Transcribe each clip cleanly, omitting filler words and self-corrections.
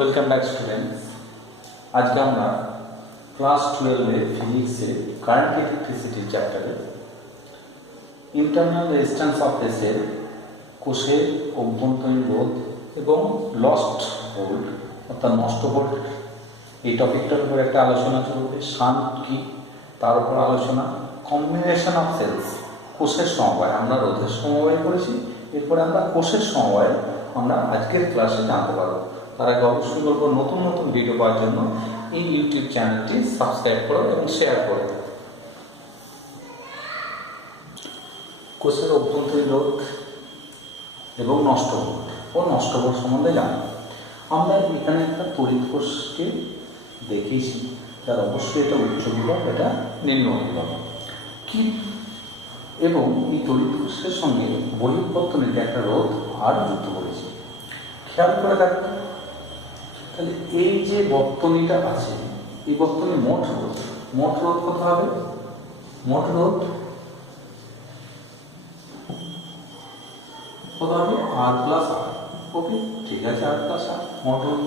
Welcome back students. আজকে আমরা class 12 ফিজিক্সের কারেন্ট ইলেকট্রিসিটির চ্যাপ্টারে ইন্টারনাল রেজিস্ট্যান্স অফ ফেসের কোষের অভ্যন্তরীণ রোধ এবং লস্ট ভোল্ট অর্থাৎ নষ্ট ভোল্ট এই টপিকটার উপর একটা আলোচনা চলবে। শান্ট কি তার উপর আলোচনা, কম্বিনেশন অফ সেলস কোষের সমবায়, আমরা রোধের সমবায় করেছি, এরপরে আমরা কোষের সমবায় আমরা আজকের ক্লাসে জানতে পারবো। তার আগে অবশ্যই বলবো নতুন নতুন ভিডিও পাওয়ার জন্য এই ইউটিউব চ্যানেলটি সাবস্ক্রাইব করো এবং শেয়ার করো। কোষের অভ্যন্তরীণ রোধ এবং নষ্ট ভোল্ট ও নষ্ট ভোল্ট সম্বন্ধে জানি। আমরা এখানে একটা তড়িৎ কোষকে দেখেছি, তার অবশ্যই এটা উচ্চ বিভব, এটা নিম্ন বিভব কি, এবং এই তড়িৎ কোষের সঙ্গে বহিঃপত্তনিতে একটা রোধ আর যুক্ত করেছি। খেয়াল করে দেখো তাহলে এই যে বর্তনীটা আছে, এই বর্তনী মোট রোধ কত হবে? মোট রোধ কত হবে? আর প্লাস আর। ওকে, ঠিক আছে, আর প্লাস আর মোট রোধ।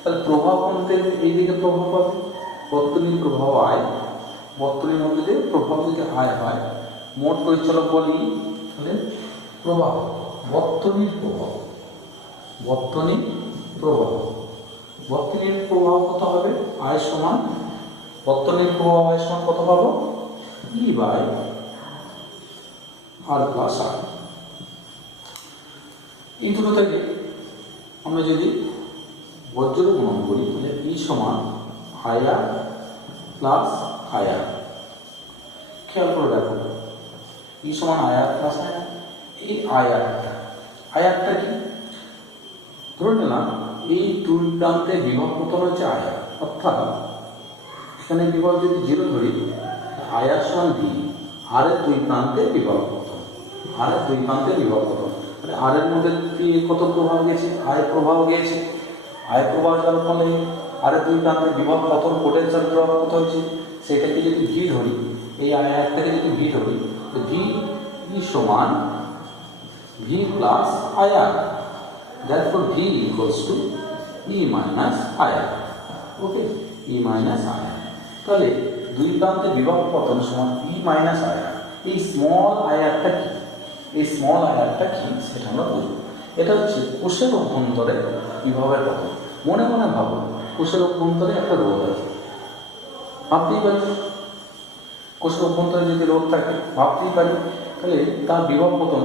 তাহলে প্রভাব কোনতে? এইদিকে প্রভাব পাবে, বর্তনীর প্রভাব আয়, বর্তনীর মধ্যে দিয়ে প্রভাব যদি আয় হয়, মোট পরিচালক বলি তাহলে প্রভাব, বর্তনীর প্রভাব, বর্তনীর প্রভাব, বর্তনীর প্রভাব কত হবে? আয় সমান, বর্তনীর প্রভাব আয় সমান কত পাবো? ই বাই আর প্লাস আর। এই দুটো থেকে আমরা যদি বজ্র গুণন করি তাহলে ই সমান আয়ার প্লাস আয়ার। খেয়াল করে দেখো ই সমান আয়ার প্লাস আয়ার। এই আয়ারটা কি? ধরে নিলাম এই দুই প্রান্তে বিভব কত হচ্ছে আয়ার, অর্থাৎ এখানে বিভব যদি 0 ধরি, আয়ার সমান ভি, আর এর দুই প্রান্তে বিভব কত, আর এর দুই প্রান্তে বিভব কত, মানে আর এর মধ্যে কত প্রভাব গেছে? আয় প্রভাব গিয়েছে। আয় প্রভাব যাওয়ার ফলে আর এর দুই প্রান্তে বিভব কত, পোটেনশিয়াল প্রভাব কত হয়েছে, সেটাকে যদি ভি ধরি, এই আয়ারটাকে যদি ভি ধরি, তো ভি ই সমান V plus IR. Therefore, V equals to E minus IR. Okay, E minus IR। তাহলে দুই প্রান্তে বিভব পতন সমান E minus IR। এই স্মল আয়ারটা কি? এই স্মল আয়ারটা কি সেটা আমরা বুঝব। এটা হচ্ছে কোষের অভ্যন্তরে বিভবের পতন। মনে মনে ভাবো কোষের অভ্যন্তরে একটা রোধ আছে, ভাবতেই পারি কোষের অভ্যন্তরে যদি রোধ থাকে, ভাবতেই পারি তাহলে তার বিভব পতন,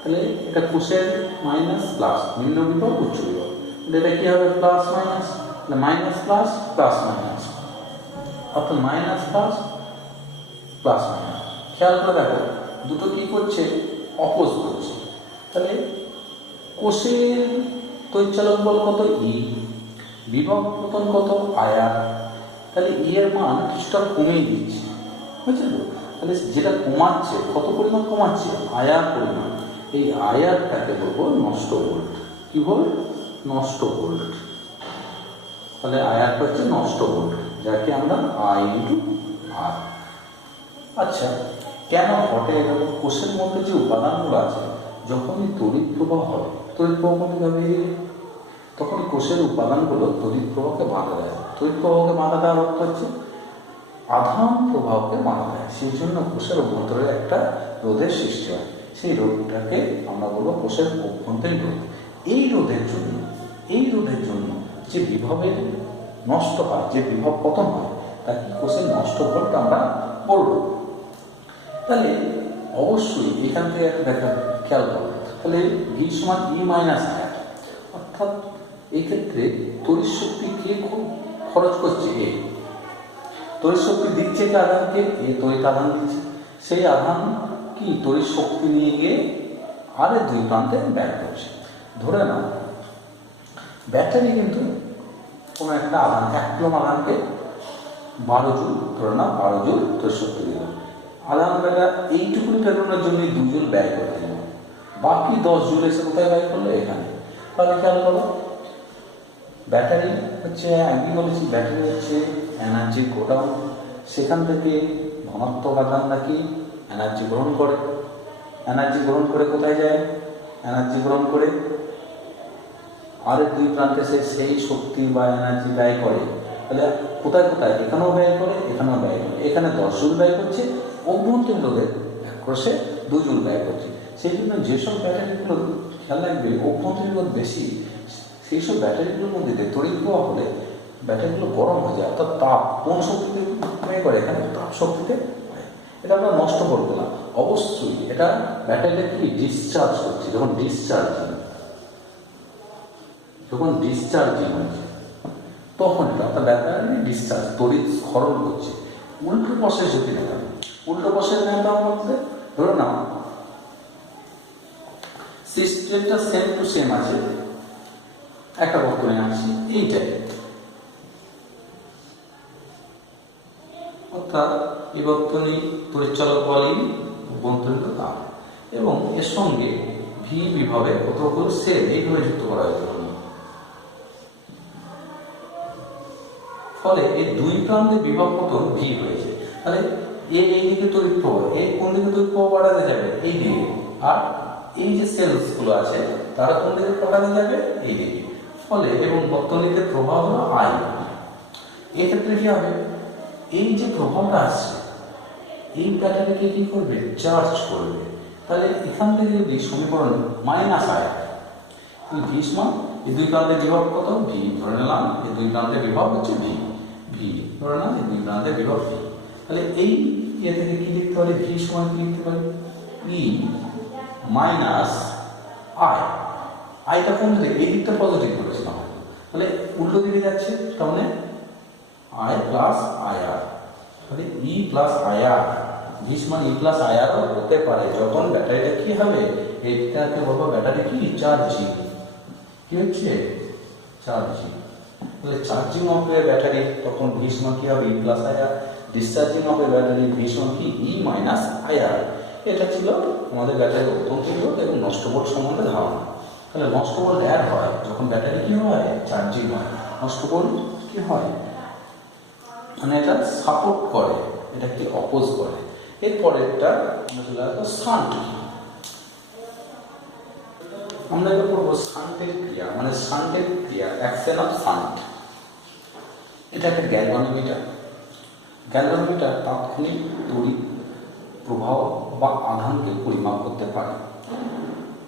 তাহলে এটা কোষের মাইনাস প্লাস, নিম্ন বিভব উচ্চ বিভব, এটা কি হবে? Plus minus, minus plus plus minus, অর্থাৎ মাইনাস প্লাস প্লাস মাইনাস। খেয়াল করে দেখো দুটো কি করছে? অপোজ করছে। তাহলে কোষের তড়িৎচালক বল কত? ই, বিভব পতন কত? আয়ার। তাহলে ই এর মান কিছুটা কমিয়ে দিচ্ছে, বুঝছো তো? তাহলে যেটা কমাচ্ছে, কত পরিমাণ কমাচ্ছে? আয়ার পরিমাণ। এই আয়ারটাকে বলবো নষ্ট ভোল্ট। কি ভোল্ট? নষ্ট ভোল্ট। তাহলে আয়ারটা হচ্ছে নষ্ট ভোল্ট, যাকে আমরা আই ইন্টু আর। আচ্ছা, কেন ঘটে এটা? কোষের মধ্যে যে উপাদানগুলো আছে, যখনই তড়িৎ প্রবাহ হয়, তড়িৎ প্রবাহ কোন দিকে বেরিয়ে, তখন কোষের উপাদানগুলো তড়িৎ প্রবাহকে বাধা দেয়। তড়িৎ প্রবাহকে বাধা দেওয়ার অর্থ হচ্ছে আধান প্রবাহকে বাধা দেয়। সেই জন্য কোষের অভ্যন্তরে একটা রোধের সৃষ্টি হয়। সেই রোধটাকে আমরা বলবো কোষের অভ্যন্তরীণ রোধ। এই রোধের জন্য যে বিভবের নষ্ট হয়, যে বিভব পতন হয়, তাকে কোষের নষ্ট ভোল্ট আমরা বলবো। তাহলে অবশ্যই এখান থেকে একটা দেখা খেয়াল করো, তাহলে ভি সমান ই মাইনাস আয়ার, অর্থাৎ এই ক্ষেত্রে তড়িৎ শক্তি কে খরচ করছে? এ তড়িৎ শক্তি দিচ্ছে কি আধানকে? এ তড়িৎ আধান দিচ্ছে। সেই আধান কি তড়িৎ শক্তি নিয়ে গিয়ে আর দুই প্রান্তে ব্যয় করছে। ধরে নাও ব্যাটারি কিন্তু কোনো একটা আধান, 1 কুলম্ব আধানকে 12 জুল, ধরে নাও 12 জুল তড়িৎ শক্তি দিল। আধান বেলা এইটুকুনি ফেরানোর জন্য 2 জুল ব্যয় করে দিল, বাকি 10 জুল এসে কোথায় ব্যয় করলো? এখানে। তাহলে খেয়াল করো ব্যাটারি হচ্ছে, আমি বলেছি ব্যাটারি হচ্ছে এনার্জি গোডাউন, সেখান থেকে ধনাত্মক আধান নাকি এনার্জি গ্রহণ করে। এনার্জি গ্রহণ করে কোথায় যায়? এনার্জি গ্রহণ করে আর এর দুই প্রান্তে সে সেই শক্তি বা এনার্জি ব্যয় করে, তাহলে কোথায় কোথায় এখানেও ব্যয় করে, এখানেও ব্যয় করে। এখানে 10 জুল ব্যয় করছে, অভ্যন্তরীণ রোধের ক্রোশে 2 জুল ব্যয় করছে। সেই জন্য যেসব ব্যাটারিগুলো খেয়াল রাখবে অভ্যন্তরীণ রোধ বেশি, সেই সব ব্যাটারিগুলোর মধ্যে তড়িৎ প্রবাহ হলে ব্যাটারিগুলো গরম হয়ে যায়, অর্থাৎ তাপ কোন শক্তিতে ব্যয় করে, এখানে তাপ শক্তিতে। এটা আমরা নষ্ট করবো না, অবশ্যই এটা ব্যাটারিটা কি ডিসচার্জ করছে। যখন ডিসচার্জিং হচ্ছে তখন এটা অর্থাৎ ব্যাটারি ডিসচার্জ তড়িৎ স্খলন হচ্ছে। উল্টো প্রসেস যদি নেওয়া, উল্টো প্রসেস নেওয়ার মধ্যে ধরো না সিস্টেমটা সেম টু সেম আছে, একটা বর্তনী আছে এইটাই, অর্থাৎ এই বর্তনী তড়িৎচালক বলেই অভ্যন্তরীণ তাপ, এবং এর সঙ্গে ভি বিভবে কতগুলো সেল এইভাবে যুক্ত করা হয়েছে। ফলে এই দুই প্রান্তে বিভব কত ভি হয়েছে। তাহলে এই দিকে তড়িৎ প্রবাহ, এই কোন দিকে তড়িৎ প্রবাহ বাড়াতে যাবে, এই দিকে। আর এই যে সেলস গুলো আছে তারা কোন দিকে পাঠাতে যাবে, এই দিকে। ফলে এবং বর্তনীতে প্রবাহ হলো আই। এক্ষেত্রে কি হবে, এই যে প্রবাহটা আসছে এই ব্যাটারিকে কি করবে, চার্জ করবে। তাহলে এখান থেকে যদি সমীকরণ মাইনাস আয়, ভি সমান এই দুই প্রান্তের বিভব কত ভি ধরে নিলাম, এই দুই প্রান্তের বিভব হচ্ছে ভি ধরে নিলাম, এই দুই প্রান্তের বিভব ভি। তাহলে এই থেকে কি লিখতে পারি, ভি সমান কি লিখতে পারি, ই মাইনাস আই। আইটা কোন দিকে, এই দিকটা পজিটিভ করেছিলাম, তাহলে উল্টো দিকে যাচ্ছে, তার মানে আই প্লাস আই আর। তাহলে ই প্লাস আই আর, ভি সমান ই প্লাস আই আর হতে পারে যখন ব্যাটারিটা কি হবে, এইটাকে বলবো ব্যাটারি কি চার্জিং। কি হচ্ছে, চার্জিং। তাহলে চার্জিং অফ এ ব্যাটারি তখন ভি সমান কি হবে, E plus I R. Discharging of a battery V সমান কি, ই মাইনাস আই আর। এটা ছিল আমাদের ব্যাটারির অভ্যন্তরীণ রোধ এবং নষ্ট ভোল্ট সম্বন্ধে ধারণা। তাহলে নষ্ট ভোল্ট অ্যাড হয় যখন ব্যাটারি কি হয়, চার্জিং হয়। নষ্ট ভোল্ট কি হয়, মানে এটা সাপোর্ট করে, এটা কি অপোজ করে। এরপরেরটা আমরা চলে আসবো শান্ট। আমরা এবার করবো শান্টের ক্রিয়া, মানে শান্টের ক্রিয়া, অ্যাকশন অফ শান্ট। এটা একটা গ্যালভানোমিটার। গ্যালভানোমিটার তাৎক্ষণিক তড়িৎ প্রবাহ বা আধানকে পরিমাপ করতে পারে।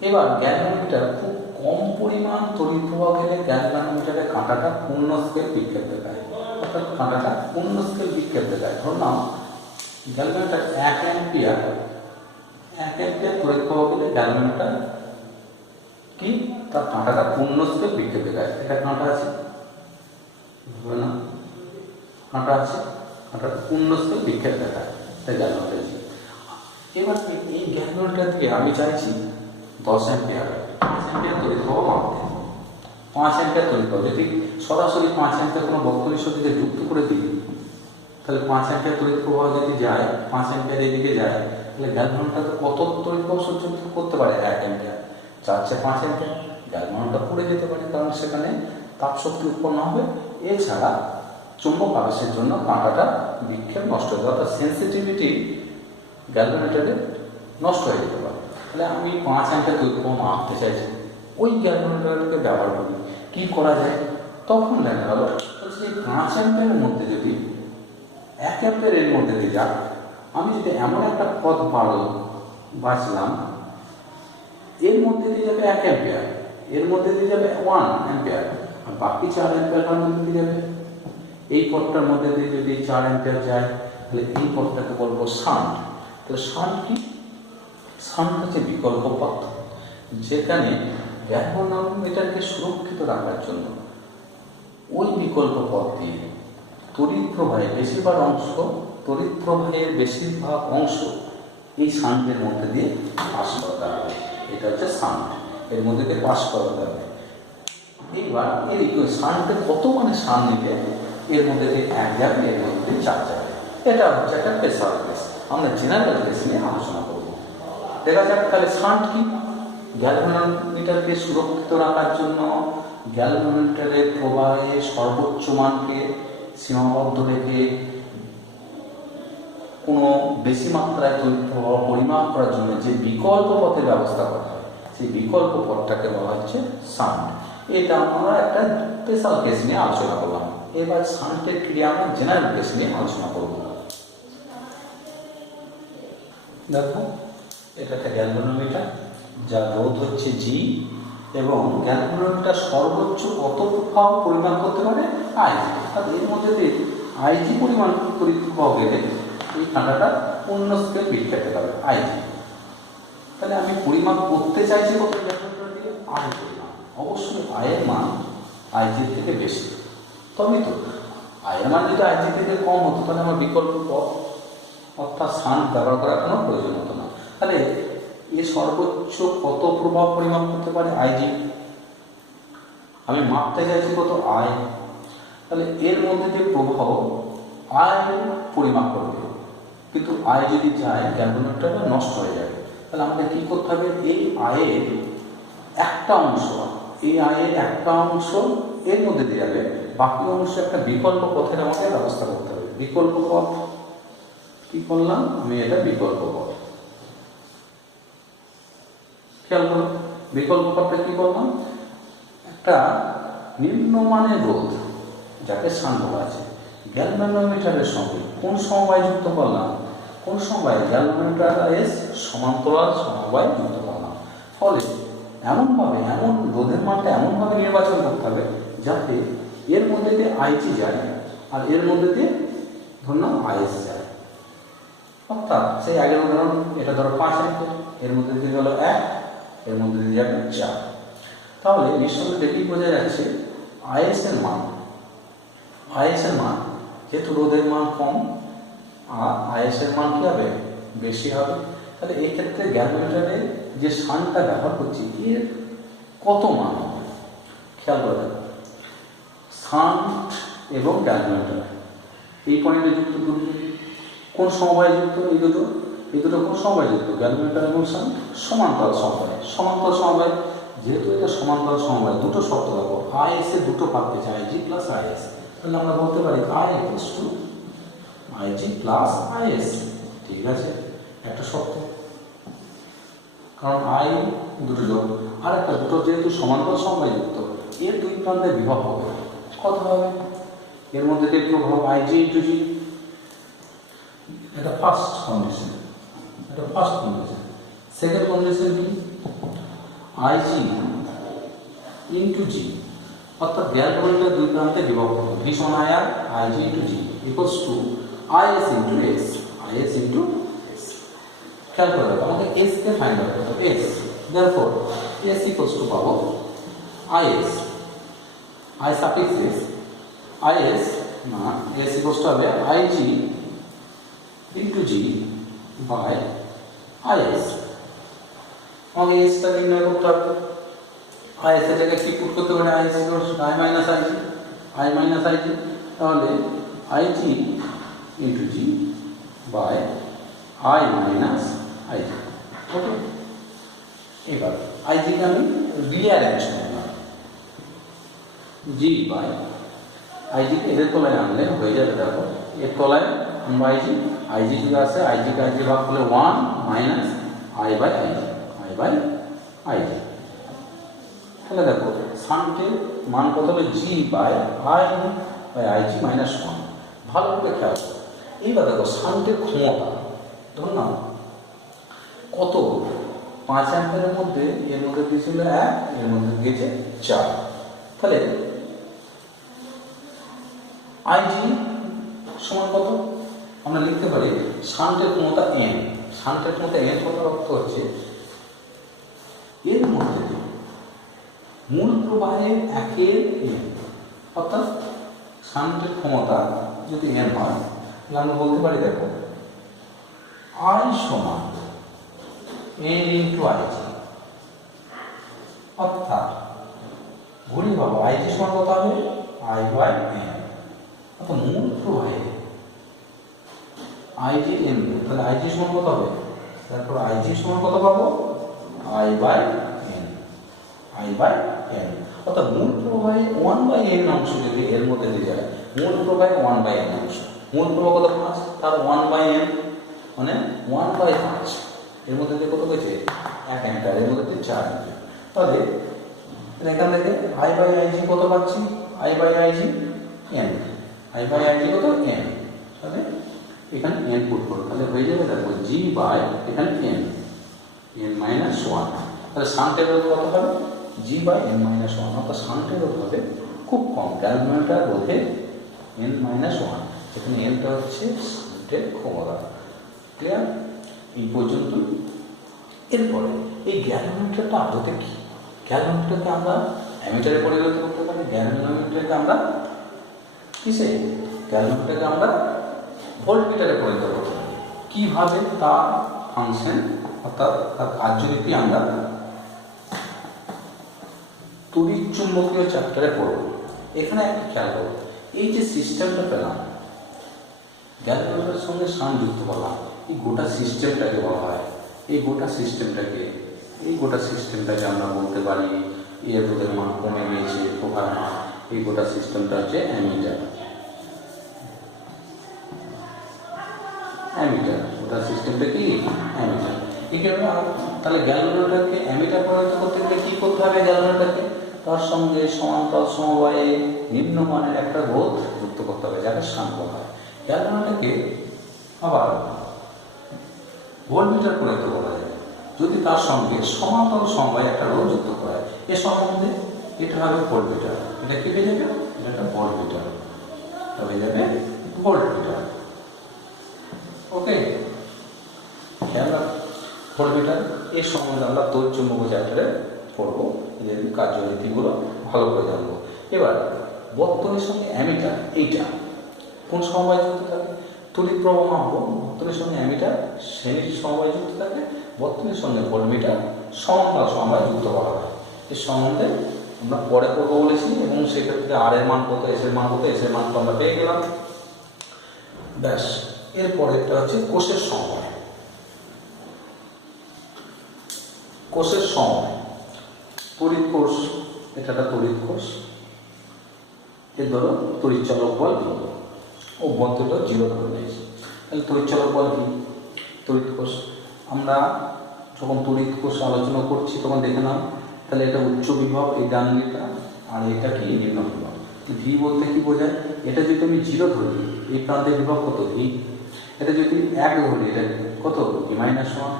এবার গ্যালভানোমিটার খুব কম পরিমাণ তড়িৎ প্রবাহ গেলে গ্যালভানোমিটারের কাঁটাটা পূর্ণ স্কেল বিক্ষেপ দেখায়, অর্থাৎ কাঁটাটা পূর্ণ স্কেল বিক্ষেপ দেখায়। ধরুন না গ্যালভানোমিটার 1 অ্যাম্পিয়ার তড়িৎ প্রবাহ গেলে গ্যালভানোমিটার কি তার কাঁটাটা পূর্ণ স্কেল বিক্ষেপ দেখায়। এটা কাঁটা আছে, না কাঁটা আছে, কাঁটাটা পূর্ণ স্কেল বিক্ষেপ দেখায়, তাই গ্যালভানোমিটার। এবার এই গ্যালভানোমিটার থেকে আমি চাইছি 10 অ্যাম্পিয়ার তড়িৎ প্রবাহ মাপতে। 5 অ্যাম্পিয়ার তড়িৎ প্রবাহ যদি সরাসরি 5 অ্যাম্পিয়ার কোনো বর্তনীর সাথে যুক্ত করে দিই, তাহলে 5 অ্যাম্পিয়ার তড়িৎ প্রবাহ যদি যায়, 5 অ্যাম্পিয়ার এদিকে যায়, তাহলে গ্যালভানোমিটার কত তড়িৎ প্রবাহ সহ্য করতে পারে, 1 অ্যাম্পিয়ার। 4/5 অ্যাম্পিয়ার গ্যালভানোমিটার পুড়ে যেতে পারে, কারণ সেখানে তাপ শক্তি উৎপন্ন হবে। এছাড়া চুম্বক আবেশের জন্য কাঁটাটা বিক্ষেপ নষ্ট হয়ে যাবে, অর্থাৎ সেন্সিটিভিটি গ্যালভানোমিটারে নষ্ট হয়ে যেতে পারে। তাহলে আমি 5 অ্যাম্পিয়ার তড়িৎ প্রবাহ মাপতে চাইছি, ওই গ্যালভানোমিটারকে ব্যবহার করি। কি করা যায়, তখন দেখা গেল যে 5 অ্যাম্পিয়ারের মধ্যে যদি 1 অ্যাম্পিয়ারের মধ্যে দিয়ে যাক, আমি যদি এমন একটা পথ বাঁচলাম, এর মধ্যে দিয়ে যাবে 1 অ্যাম্পিয়ার, এর মধ্যে দিয়ে যাবে 1 অ্যাম্পিয়ার, আর বাকি 4 অ্যাম্পিয়ারটার মধ্যে দিয়ে যাবে। এই পথটার মধ্যে দিয়ে যদি 4 অ্যাম্পিয়ার যায়, তাহলে এই পথটাকে বলবো শান্ট। তাহলে শান্ট কি, শান্ট হচ্ছে বিকল্প পথ, যেখানে গ্যালভানোমিটারকে সুরক্ষিত রাখার জন্য ওই বিকল্প পথ দিয়ে তড়িৎ প্রবাহের বেশিরভাগ অংশ এই শান্টের মধ্যে দিয়ে পাস করাতে হবে। এটা হচ্ছে শান্ট, এর মধ্যে দিয়ে পাস করাতে হবে। এইবার এর শান্টে কত মানে শান নিবে, এর মধ্যে দিয়ে 1 যাবে, এর মধ্যে দিয়ে 4 যাবে। এটা হচ্ছে একটা স্পেশাল কেস, আমরা জেনারেল কেস নিয়ে আলোচনা করব। দেখা যাক তাহলে শান্ট কি। গ্যালভানোমিটারকে সুরক্ষিত রাখার জন্য গ্যালভানোমিটারের প্রবাহের সর্বোচ্চ মানকে সীমাবদ্ধ রেখে কোনো বেশি মাত্রায় তড়িৎ প্রবাহ পরিমাপ করার জন্য যে বিকল্প পথের ব্যবস্থা করা হয়, সেই বিকল্প পথটাকে বলা হচ্ছে শান্ট। এটা আমরা একটা স্পেশাল কেস নিয়ে আলোচনা করলাম। এবার শান্টের ক্রিয়া আমরা জেনারেল কেস নিয়ে আলোচনা করব। দেখো এটা একটা গ্যালভানোমিটার, যার রোধ হচ্ছে জি, এবং গ্যালভানোমিটার সর্বোচ্চ কত প্রবাহ পরিমাপ করতে পারে? আইজি। অর্থাৎ এর মধ্যে দিয়ে আইজি পরিমাণ তড়িৎ প্রবাহ গেলে এই কাঁটাটা অন্য স্কেল বিট খেতে পারে আইজি। তাহলে আমি পরিমাপ করতে চাইছি কত গ্যালভানোমিটার দিয়ে? আই পরিমাণ। অবশ্যই আয়ের মান আইজির থেকে বেশি, তবেই তো। আয়ের মান যদি আইজি থেকে কম হতো তাহলে আমার বিকল্প পথ অর্থাৎ শান্ট ব্যবহার করার কোনো প্রয়োজন হতো না। তাহলে এ সর্বোচ্চ কত প্রভাব পরিমাপ করতে পারে? আইজি। আমি মাপতে চাইছি কত? আই। তাহলে এর মধ্যে যে প্রভাব আয় পরিমাপ করবে, কিন্তু আয় যদি যায় গ্যালভানোমিটারটা নষ্ট হয়ে যাবে। তাহলে আমাদের কি করতে হবে? এই আয়ের একটা অংশ, এই আয়ের একটা অংশ এর মধ্যে দিয়ে যাবে, বাকি অংশ একটা বিকল্প পথের আমাকে ব্যবস্থা করতে হবে। বিকল্প পথ কি করলাম আমি? এটা বিকল্প পথ। খেয়াল করো, বিকল্প পথটা কি করলাম? একটা নিম্নমানের রোধ, যাকে শান্ত আছে, গ্যালভানোমিটারের সঙ্গে কোন সমবায় যুক্ত করলাম? কোন সমবায়? গ্যালভানোমিটার এস সমান্তরাল সমবায় যুক্ত করলাম। ফলে এমনভাবে, এমন রোধের মানটা এমনভাবে নির্বাচন করতে হবে যাতে এর মধ্যে দিয়ে আইজি যায় আর এর মধ্যে দিয়ে ধরলাম আইএস যায়। অর্থাৎ সেই আগের উদাহরণ, এটা ধরো 5 অ্যাম্পিয়ার, এর মধ্যে দিয়ে গেল 1, এর মধ্যে দিয়ে যাবে 4। তাহলে নিঃসন্দেহে দেখেই বোঝা যাচ্ছে আইএস এর মান, যেহেতু রোধের মান কম আর আইএস এর মান কি হবে? বেশি হবে। তাহলে এই ক্ষেত্রে গ্যালভানোমিটারে যে শান্টটা ব্যবহার করছি এর কত মান হবে? খেয়াল করে দেখো, শান্ট এবং গ্যালভানোমিটার এই পয়েন্টে যুক্ত দুটো কোন সমবায়ে যুক্ত? এই দুটো কোন সমবায়ে যুক্ত? গ্যালভানোমিটার এবং শান্ট সমান্তরাল সমবায়। সমান্তরাল সমবায়, যেহেতু এটা সমান্তরাল সমবায়, দুটো শর্ত রাখবো। আইএস এ দুটো ভাগ পেয়েছে, আইজি প্লাস আইএস। তাহলে আমরা বলতে পারি I equals to IG plus is. ঠিক আছে, একটা শর্ত, কারণ আই দুটো যোগ আর একটা দুটো যেহেতু সমান্তরাল সমবায় যুক্ত, এর দুই প্রান্তে বিভব হবে। কত হবে? এর মধ্যে যে প্রভাব আইজি ইন্টু জি, এটা ফার্স্ট কন্ডিশন। সেকেন্ড কন্ডিশন কি? আইজি ইন্টু জি, অর্থাৎ গ্যালভানোমিটার দুই প্রান্তে বিভক্ত হবে। ভি সমান I R I G into G equals to I S into S. খেয়াল করে রাখো, আমাকে এস কে ফাইন্ড আউট করতে হবে। S, therefore S equals to পাবো IS, I suffix S, IS না, এস ইকুয়ালস টু হবে IG into G by IS. আমাকে এসটা নির্ণয় করতে হবে। আইএস এর জায়গায় কি পুট করতে পারে? IS equals to I minus IG. তাহলে IG into G by I minus IG. Okay, এবার আইজিকে আমি রিঅ্যারেঞ্জ করলাম, জি বাই আইজিকে এদের তলায় আনলে হয়ে যাবে। দেখো এর তলায় আমরা আইজি যদি আসে, আইজিকে আইজি ভাগ করলে 1 মাইনাস আই বাই আইজি। তাহলে দেখো শান্টের মান কত হলো? জি বাই আইজি মাইনাস 1। ভালো করে খেয়াল করো। এইবার দেখো শান্টের ক্ষমতা ধর না কত? 5 অ্যাম্পিয়ারের মধ্যে এর মধ্যে দিয়েছিল 1, এর মধ্যে গেছে 4। তাহলে আইজি সমান কত? আমরা লিখতে পারি শান্টের ক্ষমতা এন। শান্টের ক্ষমতা এন কত অর্থ হচ্ছে এর মধ্যে মূল প্রবাহের 1/n, অর্থাৎ শান্টের ক্ষমতা যদি এন হয় তাহলে আমরা বলতে পারি দেখো আই সমান এন ইন্টু আইজি, অর্থাৎ ঘুরি ভাবো আইজি সমান কত হবে? আই বাই এন, অর্থাৎ মূল প্রবাহে আইজি এন। তাহলে আইজি সমান কত হবে? তারপর আইজি সমান কত পাবো? আই বাই এন, অর্থাৎ মূল প্রবাহে 1/n অংশ যদি এর মধ্যে দিয়ে যায়, মূল প্রবাহে 1/n অংশ, মূল প্রবাহ কত? 5, তার 1/n মানে 1/5। এর মধ্যে দিয়ে কত গেছে? 1 অ্যাম্পিয়ার, এর মধ্যে দিয়ে 4 অ্যাম্পিয়ার। তাহলে তাহলে এখান থেকে আই বাই আইজি কত পাচ্ছি? I by I G N, I by I G কত? এন। তাহলে এখানে এন পুট করো, তাহলে হয়ে যাবে দেখো জি বাই এখানে এন, এন মাইনাস ওয়ান। তাহলে শান্টের রোধ কত হবে? G by N minus one, অর্থাৎ শান্টের রোধ হবে খুব কম, গ্যালভানোমিটার রোধে এন মাইনাস ওয়ান। এখানে এনটা হচ্ছে শান্টের ক্ষমতা। ক্লিয়ার? এই পর্যন্ত। এরপরে এই গ্যালভানোমিটারটা আদতে কি? গ্যালভানোমিটারকে আমরা অ্যামিটারে পরিণত করতে পারি, গ্যালভানোমিটারকে আমরা কিসে? গ্যালভানোমিটারকে আমরা ভোল্টমিটারে পরিণত করতে পারি। কীভাবে তার ফাংশন অর্থাৎ তার কার্যরীতি আমরা তড়িৎ চুম্বকীয় চ্যাপ্টারে পড়ব। এখানে একটা খেয়াল করব, এই যে সিস্টেমটা পেলাম গ্যালভানোমিটারের সঙ্গে শান্ট যুক্ত করলাম, এই গোটা সিস্টেমটাকে বলা হয়, এই গোটা সিস্টেমটাকে আমরা বলতে পারি এর রোধের মান কমে গিয়েছে, প্রকার মান। এই গোটা সিস্টেমটা হচ্ছে অ্যামিটার। অ্যামিটার গোটা সিস্টেমটা কি? অ্যামিটার। তাহলে গ্যালভানোমিটারকে অ্যামিটার পরিণত করতে গেলে কি করতে হবে? গ্যালভানোমিটারকে তার সঙ্গে সমান্তরাল সমবায়ে নিম্নমানের একটা রোধ যুক্ত করতে হবে, যাকে শান্ট বলা হয়। গ্যালভানোমিটারকে আবার ভোল্টমিটার পরিণত করা যায় যদি তার সঙ্গে সমান্তরাল সমবায়ে একটা রোধ যুক্ত করা হয়। এ সম্বন্ধে এটা হবে ভোল্টমিটার। এটা কি হয়ে যাবে? এটা একটা ভোল্টমিটার হয়ে যাবে, ভোল্টমিটার। ওকে, খেয়াল রাখ ভোল্টমিটার। এই সম্বন্ধে আমরা তড়িৎ চুম্বকীয় চ্যাপ্টারে পড়বো, এদের কার্যনীতিগুলো ভালো করে জানবো। এবার বর্তনীর সঙ্গে অ্যামিটার, এইটা কোন সমবায় যুক্ত থাকে? তড়িৎ প্রবাহ মাপবো, বর্তনীর সঙ্গে অ্যামিটার শ্রেণীর সমবায় যুক্ত থাকে, বর্তনীর সঙ্গে ভোল্টমিটার সমান্তরাল সমবায় যুক্ত করা হয়। এই সম্বন্ধে আমরা পরে করবো বলেছি, এবং সেক্ষেত্রে আর এর মান কত, এস এর মান কত, এস এর মান তো আমরা পেয়ে গেলাম। ব্যাস, এরপরেরটা হচ্ছে কোষের সমবায়। কোষের সমবায়, তড়িৎ কোষ, এটা একটা তড়িৎ কোষ। এর ধরো তড়িৎ চলক বল অভ্যন্তরটা জিরো ধরে নিয়েছে। তাহলে তড়িৎ চলক বল কি? তড়িৎ কোষ। আমরা যখন তড়িৎ কোষ আলোচনা করছি তখন দেখে নাও, তাহলে এটা উচ্চ বিভব, এই ডান দিকটা, আর এটা কি? নিম্ন বিভব। ভি বলতে কি বোঝায়? এটা যদি আমি জিরো ধরি, এই প্রান্তের বিভব কত? ভি। এটা যদি এক ধরি, এটা কত? V minus one.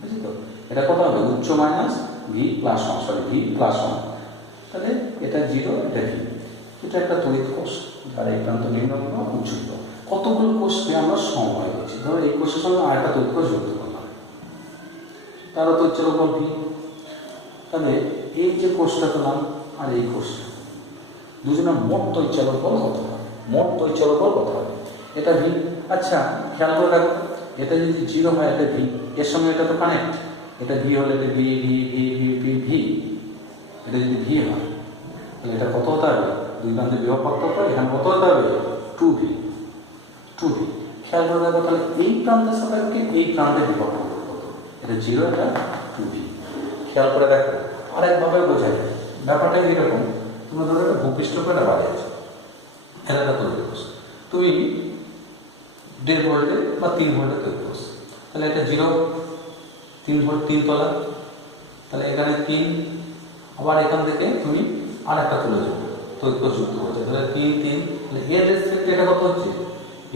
বুঝলি তো? এটা কত হবে? উচ্চ minus V plus one, sorry V plus one. তাহলে এটা জিরো, এটা ভি। এটা একটা তড়িৎ কোষ, আর এই প্রান্ত নিম্ন বিভব, উচ্চ বিভব। কতগুলো কোষকে আমরা সমবায় দিচ্ছি। ধরো এই কোষের সঙ্গে আরেকটা তড়িৎ কোষ যুক্ত করলাম, তারও তড়িৎ চলক বল ভি। তাহলে এই যে কোষটা পেলাম আর এই কোষটা, দুজনের মোট তড়িৎ চলক বল কত হবে? মোট তড়িৎ চলক বল কত হবে? এটা ভি। আচ্ছা খেয়াল করে রাখো, এটা যদি জিরো হয় এটা ভি, এর সঙ্গে এটা তো কানেক্ট, এটা ভি হলে এটা V V V V V V. এটা যদি ভি হয় তাহলে এটা কত হতে হবে? দুই প্রান্তের বিভব পার্থক্য, এখানে কত হতে হবে? Two V. Two V. খেয়াল করে রাখো, তাহলে এই প্রান্তের সাপেক্ষে এই প্রান্তের বিভব পার্থক্য কত? এটা জিরো, এটা টু ভি। খেয়াল করে দেখো, আরেকভাবে বোঝা যায় ব্যাপারটা এরকম। তোমরা ধরো একটা ভূপৃষ্ঠ করে একটা বাড়ি আছে, এলাকা তৈরি করছো, তুমি 1.5 ভোল্টে বা 3 ভোল্টে তৈরি করছো, তাহলে এটা জিরো, 3 ভোল্ট, 3 তলা। তাহলে এখানে 3, আবার এখান থেকে তুমি আর একটা তুলে যাবে, তৈরি করে যুক্ত করছে, তাহলে 3 3। তাহলে এর রেসপেক্টে এটা কত হচ্ছে?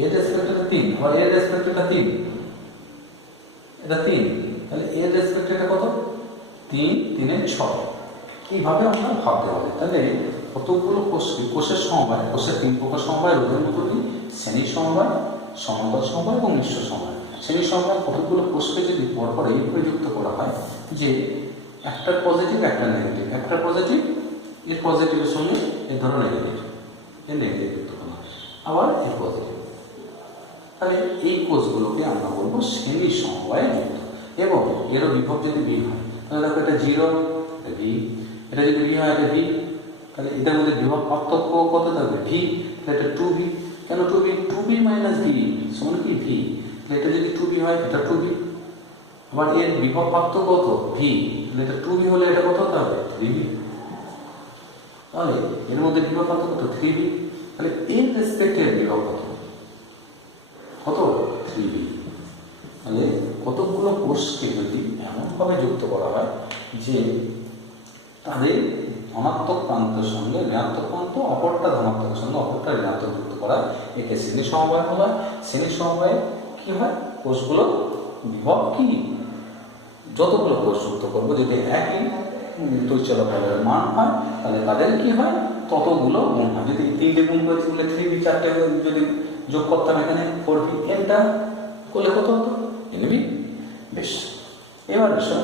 এর রেসপেক্টে 3, আবার এর রেসপেক্টে 3, এটা 3। তাহলে এর রেসপেক্টে এটা কত? 3 3 6। এইভাবে আমরা ভাবতে হবে। তাহলে কতগুলো কোষকে, কোষের সমবায়, কোষের 3 প্রকার সমবায় রোধের মতো কি? শ্রেণীর সমবায়, সমান্তরাল সমবায় এবং মিশ্র সমবায়। শ্রেণীর সমবায় কতগুলো কোষকে যদি পরপর এইভাবে যুক্ত করা হয় যে একটা পজিটিভ একটা নেগেটিভ, একটা পজিটিভ এর পজিটিভের সঙ্গে এর ধরো নেগেটিভ, এর নেগেটিভ যুক্ত করা, আবার এর পজিটিভ, তাহলে এই কোষগুলোকে আমরা বলবো শ্রেণীর সমবায়ে যুক্ত। এবং এরও বিভব যদি ভি হয়, তাহলে দেখো এটা জিরো, এটা ভি। এটা যদি ভি হয়, এটা ভি। তাহলে এটার মধ্যে বিভব পার্থক্য কত থাকবে? ভি। তাহলে এটা টু ভি। কেন two V? Two V minus V সমান কি? ভি। তাহলে এটা যদি টু ভি হয়, এটা টু ভি। আবার এর বিভব পার্থক্য কত? ভি। তাহলে এটা টু ভি হলে এটা কত হতে হবে? 3 ভি। তাহলে এর মধ্যে বিভব পার্থক্য কত? 3 ভি। তাহলে এর রেসপেক্টে বিভব কত? কত? 3 ভি। তাহলে কতগুলো কোষকে যদি এমনভাবে যুক্ত করা হয় যে তাদের ধনাত্মক প্রান্তের সঙ্গে ঋণাত্মক প্রান্ত, অপরটা ধনাত্মকের সঙ্গে অপরটা ঋণাত্মক যুক্ত করা, একে শ্রেণী সমবায় বলা হয়। শ্রেণী সমবায়ে কি হয়, কোষগুলো বিভব কি, যতগুলো কোষ যুক্ত করবো যদি একই তৈচল বলের মান হয় তাহলে তাদের কি হয়, ততগুলো গুণ হয়। যদি 3টে গুণ করেছি বলে 3b, 4টে যদি যোগ করতাম এখানে 4b, nটা করলে কত হতো, nb। বেশ, এবার এসো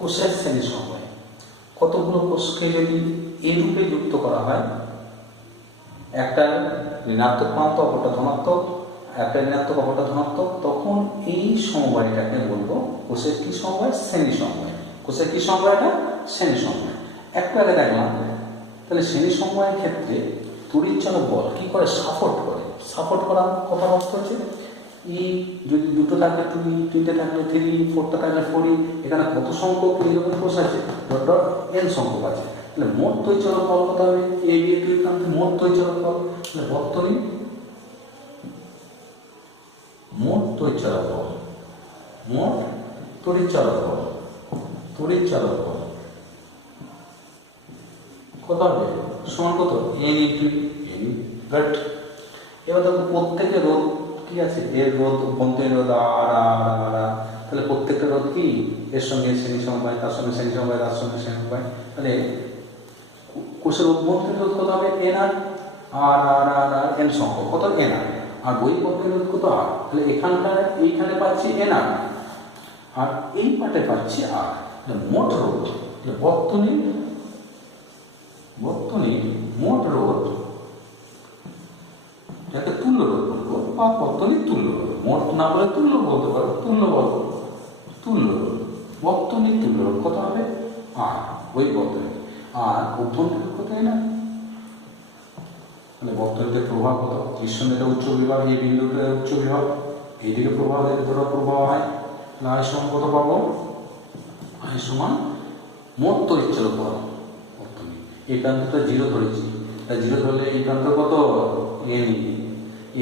কোষের শ্রেণী সমবায়। কতগুলো কোষকে যদি এই রূপে যুক্ত করা হয়, একটা ঋণাত্মক প্রান্ত অপরটা ধনাত্মক, একটা ঋণাত্মক অপরটা ধনাত্মক, তখন এই সমবায়টাকে বলবো কোষের কি সমবায়, শ্রেণী সমবায়। কোষের কি সমবায়টা, শ্রেণী সমবায়। একটু আগে দেখলাম, তাহলে শ্রেণী সমবায়ের ক্ষেত্রে তড়িৎচালক বল কি করে, সাপোর্ট করে। সাপোর্ট করা কথার অর্থ হচ্ছে এই যদি দুটো থাকলে 2e, 3টে থাকলে 3e, 4টা থাকলে 4e, এখানে কত সংখ্যক এইরকম কোষ আছে, ডট ডট n সংখ্যক আছে। তাহলে মোট তড়িৎচালক বল কত হবে, a b দুই প্রান্তে মোট তড়িৎচালক বল, তাহলে বর্তনী মোট তড়িৎচালক বল, মোট তড়িৎচালক বল, তড়িৎচালক বল কত হবে, সমান কত, n × n। রাইট। এবার দেখো প্রত্যেকের রোধ কি আছে, এর রোধ, অভ্যন্তরীণ রোধ আর, তাহলে প্রত্যেকটা রোধ কি, এর সঙ্গে শ্রেণী সমবায়, তার সঙ্গে শ্রেণী সমবায়, তার সঙ্গে শ্রেণী সমবায়। তাহলে কোষের অভ্যন্তরীণ রোধ কত হবে, nr, আর n সংখ্যক কত, nr, আর বহিঃপক্ষের রোধ কত, r। তাহলে এখানকার এইখানে পাচ্ছি nr, আর এই পাটে পাচ্ছি r। মোট রোধ, বর্তনীর মোট রোধ, যাকে তুল্য রোধ বলবো বা বর্তনীর তুল্য রোধ, মোট না বলে তুল্য বলতে পারো, তুল্য বলবো, তুল্য রোধ, বর্তনীর তুল্য রোধ কত হবে, আর ওই বর্তনী, আর অভ্যন্তরীণ কত না। মানে বর্তনীতে প্রভাব কত, কৃষ্ণের উচ্চ বিভাগ, এই বিন্দুতে উচ্চ বিভাগ, এইদিকে প্রভাব, ধরো প্রভাব হয়, আয় সমান কত পাবো, আয় সমান মোট তড়িৎচালক বল বর্তনী। এই প্রান্তটা 0 ধরেছি, তাই 0 ধরলে এই প্রান্ত কত, n,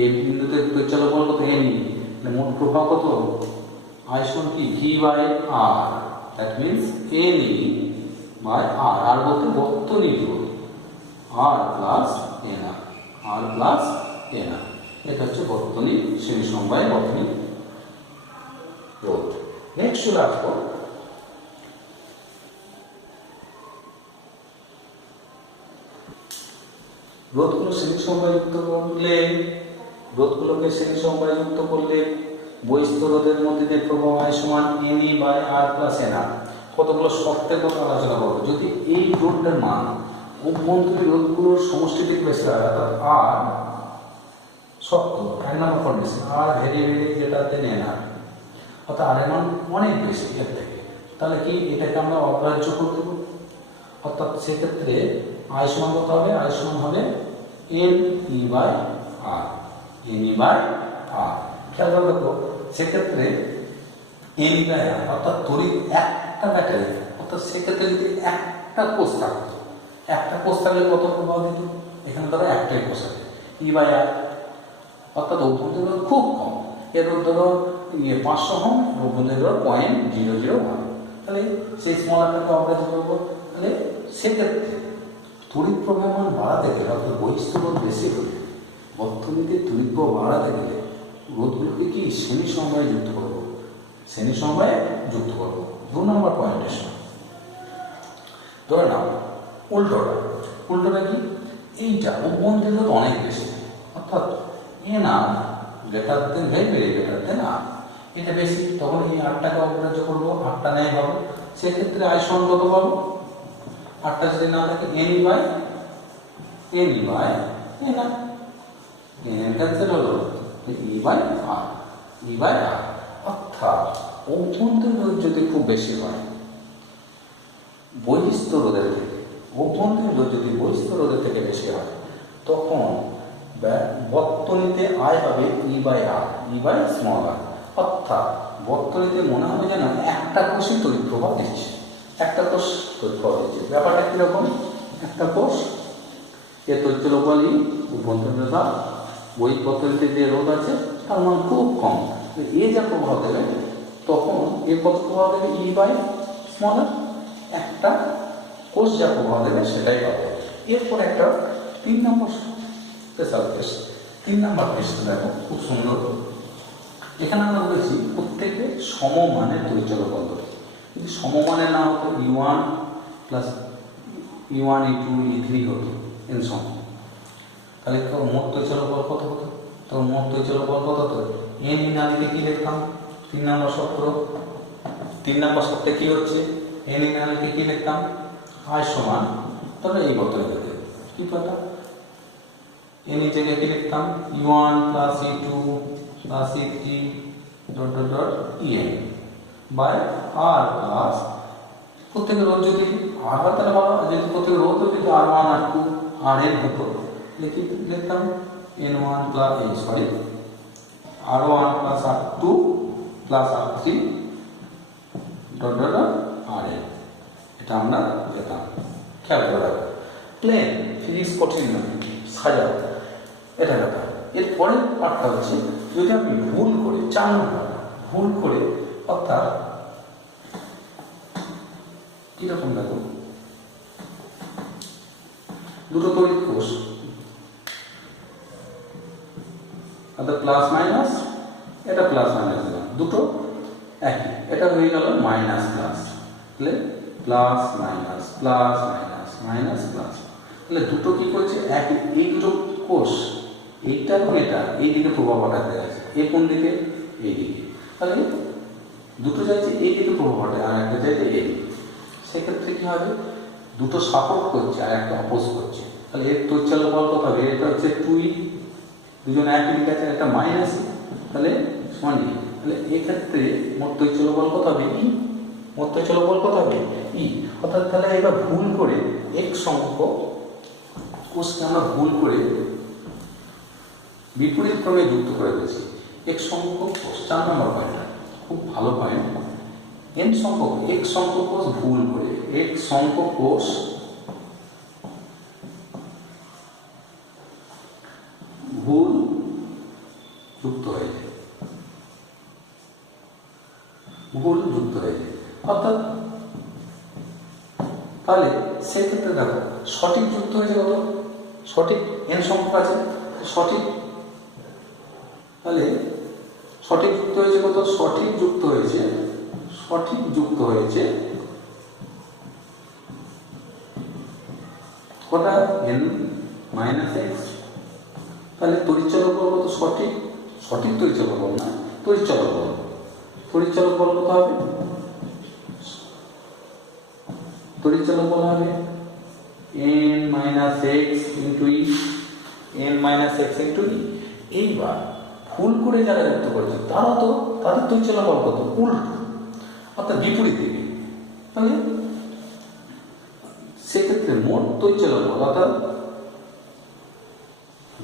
এই বিন্দুতে তড়িৎচালক বল কত, n, মোট প্রভাব কত, আয় সমান কি, v/r, দ্যাট মিন্স n/r, আর বলতে বর্তনীর রোধ, r + nr, r + nr, এটা হচ্ছে বর্তনী শ্রেণী সমবায় বর্তনী রোধ। নেক্সট চলে আসবো রোধগুলো শ্রেণী সমবায়যুক্ত করলে, রোধগুলোকে শ্রেণী সমবায়যুক্ত করলে বহিস্থ রোধের মধ্যে দিয়ে প্রভাব হয় সমান ne/r + nr। কতগুলো শর্তের কথা আলোচনা করবো। যদি এই রোধটার মান অভ্যন্তরীণ রোধগুলোর সমষ্টি থেকে বেশি হয়, অর্থাৎ r শর্ত, 1 নম্বর কন্ডিশন, r ভেরিয়েবল যেটাতে nr, অর্থাৎ r এর মান অনেক বেশি এর থেকে, তাহলে কি এটাকে আমরা অগ্রাহ্য করে দেবো। অর্থাৎ সেক্ষেত্রে আয় সমান কত হবে, আয় সমান হবে ne/r, ne/r। খেয়াল করে দেখো, সেক্ষেত্রে ne/r অর্থাৎ তড়িৎ একটা ব্যাটারি, অর্থাৎ সেক্ষেত্রে যদি একটা কোষ থাকতো, একটা কোষ থাকলে কত প্রভাব দিত, এখানে ধরো একটাই কোষ আছে, e/r, অর্থাৎ অভ্যন্তরীণ রোধ খুব কম, এর রোধ ধরো 500 ওহম, অভ্যন্তরীণ রোধ 0.001, তাহলে সেই স্মল আরটাকে অগ্রাহ্য করবো। তাহলে সেক্ষেত্রে তড়িৎ প্রবাহ মান বাড়াতে গেলে, অর্থাৎ বহিস্থ রোধ বেশি হলে, বর্তনীতে তড়িৎ প্রবাহ বাড়াতে গেলে রোধগুলোকে কি শ্রেণী সমবায়ে যুক্ত করবো, শ্রেণী সমবায়ে যুক্ত করবো। 2 নম্বর পয়েন্টের সঙ্গে ধরে নাও উল্টোটা কি, এইটা অভ্যন্তরীণ রোধ অনেক বেশি, অর্থাৎ nr very greater than r, এটা বেশি, তখন এই আটটাকে অগ্রাহ্য করবো, আটটা নেই পাবো। সেক্ষেত্রে আয় সমান কত পাবো, আটটা যদি না থাকে ne/nr, n ক্যান্সেল হলো, e/r, অর্থাৎ অভ্যন্তরীণ রোধ যদি খুব বেশি হয় বহিস্থ রোধের থেকে, অভ্যন্তরীণ রোধ যদি বহিস্থ রোধের থেকে বেশি হয়, তখন বর্তনীতে আয় হবে e/r, অর্থাৎ বর্তনীতে মনে হবে যেন একটা কোষই তড়িৎ প্রভাব দিচ্ছে, একটা কোষ তড়িৎ প্রভাব দিচ্ছে। ব্যাপারটা কিরকম, একটা কোষ এর তড়িৎচালক বলই অভ্যন্তরীণ রোধ, বহিঃপত্তনীতে যে রোধ আছে তার মান খুব কম, এ যা প্রভাব দেবে তখন এ কত প্রভাব দেবে, e/r, স্মলার, একটা কোষ যা প্রভাব দেবে সেটাই পাবো। এরপর একটা 3 নম্বর স্পেশাল কেস, 3 নম্বর কেসটা দেখো খুব সুন্দর। এখানে আমরা বলেছি প্রত্যেকে সমমানের তড়িৎচলক বল ধরে, যদি সমমানের না হতো E1 plus E1 E2 E3 হতো এন সংখ্যা, তাহলে তো মোট তড়িৎচলক বল কত হতো? তো মোট তড়িৎচলক বল কত হতো? এন ইনালিতে কি লিখতাম? 3 নম্বর সূত্র, 3 নম্বর সূত্রে কি হচ্ছে? এন ইনালিতে কি লিখতাম? I সমান, তবে এই বর্তনী লিখে কি পাতা এন এই জায়গায় কি লিখতাম? E1 plus E2 plus E3 dot dot dot En by R plus প্রত্যেকের রোধ যদি R হয় তাহলে ভালো, যদি প্রত্যেকের রোধ যদি R1 R2 Rn হতো লিখতাম N1 plus R1 plus R2 plus R3 dot dot dot Rn। এটা আমরা পেতাম। খেয়াল করে রাখবো, প্লেন ফিজিক্স কঠিন নয়, সাজাও এটা কথা। এর পরের পার্টটা হচ্ছে যদি আমি ভুল করে 4 নম্বর ভুল করে, অর্থাৎ কিরকম দেখো দুটো তড়িৎ কোষ, অর্থাৎ প্লাস মাইনাস, এটা প্লাস মাইনাস দিলাম, দুটো একই, এটা হয়ে গেল মাইনাস প্লাস, তাহলে plus minus plus minus minus plus, তাহলে দুটো কি করছে একই, এই দুটো কোষ এইটা এবং এটা এই দিকে প্রভাব পাঠাতে আছে, এ কোন দিকে? এই দিকে, তাহলে দুটো চাইছে এই দিকে প্রভাব পাঠায় আর একটা চাইছে এই দিকে, সেক্ষেত্রে কি হবে? দুটো সাপোর্ট করছে আর একটা অপোজ করছে, তাহলে এর তড়িৎচলক বল কত হবে? এটা হচ্ছে 2E, দুজন একই দিকে আছে, একটা মাইনাস, তাহলে সমান E, তাহলে এক্ষেত্রে মোট তড়িৎচলক বল কত হবে? E, মোট তড়িৎচলক বল কত হবে? E, অর্থাৎ তাহলে এবার ভুল করে এক সংখ্যক কোষকে আমরা ভুল করে বিপরীত ক্রমে যুক্ত করে দিয়েছি। এক সংখ্যক কোষ, 4 নম্বর পয়েন্ট, খুব ভালো পয়েন্ট। এক সংখ্যক কোষ ভুল করে, এক সংখ্যক কোষ ভুল যুক্ত হয়েছে, ভুল যুক্ত হয়েছে, অর্থাৎ তাহলে সেক্ষেত্রে দেখো সঠিক যুক্ত হয়েছে কত? সঠিক n সংখ্যা আছে, সঠিক, তাহলে সঠিক যুক্ত হয়েছে কত? সঠিক যুক্ত হয়েছে কটা? n মাইনাস এক্স, তাহলে তড়িৎচলক বল কত? সঠিক তড়িৎচলক বল না, তড়িৎচলক বল কত হবে? তড়িৎচলক বল হবে n মাইনাস এক্স ইন্টু ই, n মাইনাস এক্স ইন্টু ই। এইবার ভুল করে যারা যুক্ত করেছে তাদের তড়িৎচলক বল কত? উল্টো, অর্থাৎ বিপরীত দিকে, তাহলে সেক্ষেত্রে মোট তড়িৎচলক বল অর্থাৎ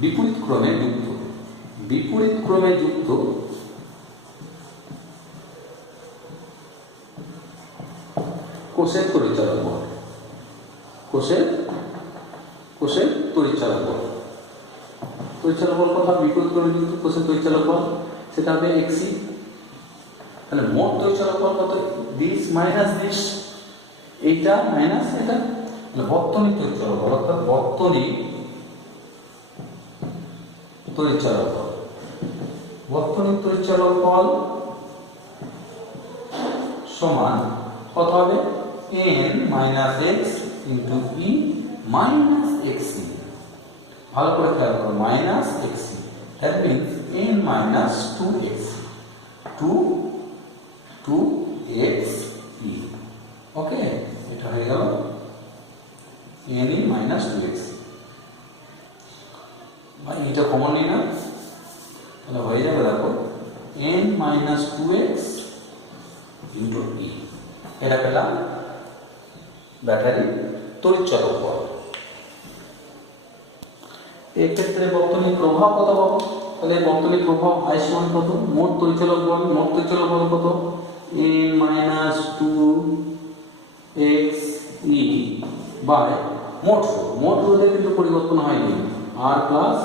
বিপরীত ক্রমে যুক্ত কোষের তড়িৎচলক বল, কোষের তড়িৎচলক বল কথা বিপরীত ক্রমে যুক্ত কোষের তড়িৎচলক বল, সেটা হবে xc। তাহলে মোট তড়িৎচলক বল কত? দিস মাইনাস দিস, এইটা মাইনাস এটা, তাহলে বর্তনীর তড়িৎচলক বল অর্থাৎ বর্তনীর তড়িৎচলক বল সমান কত হবে? n minus X into E minus XI. ভালো করে খেয়াল করো, minus XI, that means n minus 2xi। Okay, এটা হয়ে গেল n মাইনাস 2xi। ভাই এটা কমন নেই না, তাহলে হয়ে যাবে দেখো n মাইনাস 2x ইন্টু ই, এটা পেলাম ব্যাটারি তড়িৎচলক বল। এক্ষেত্রে বর্তনীর প্রভাব কত পাবো? তাহলে বর্তনীর প্রভাব I সমান কত? মোট তড়িৎচলক বল কত? n মাইনাস 2xi বাই মোট রোধের কিন্তু পরিবর্তন হয়নি, r প্লাস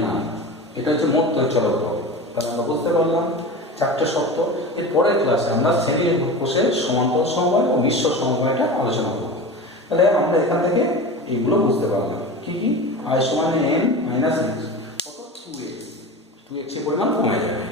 nr, এটা হচ্ছে মোট তড়িৎচলক বল। তাহলে আমরা বুঝতে পারলাম চারটে শর্ত। এর পরের ক্লাসে আমরা শ্রেণী কোষের সমান্তরাল সমবায় ও মিশ্র সমবায়টা আলোচনা করব। তাহলে আমরা এখান থেকে এইগুলো বুঝতে পারলাম কি কি। I সমান n মাইনাস x কত 2x, 2x এর পরিমাণ কমে যাবে।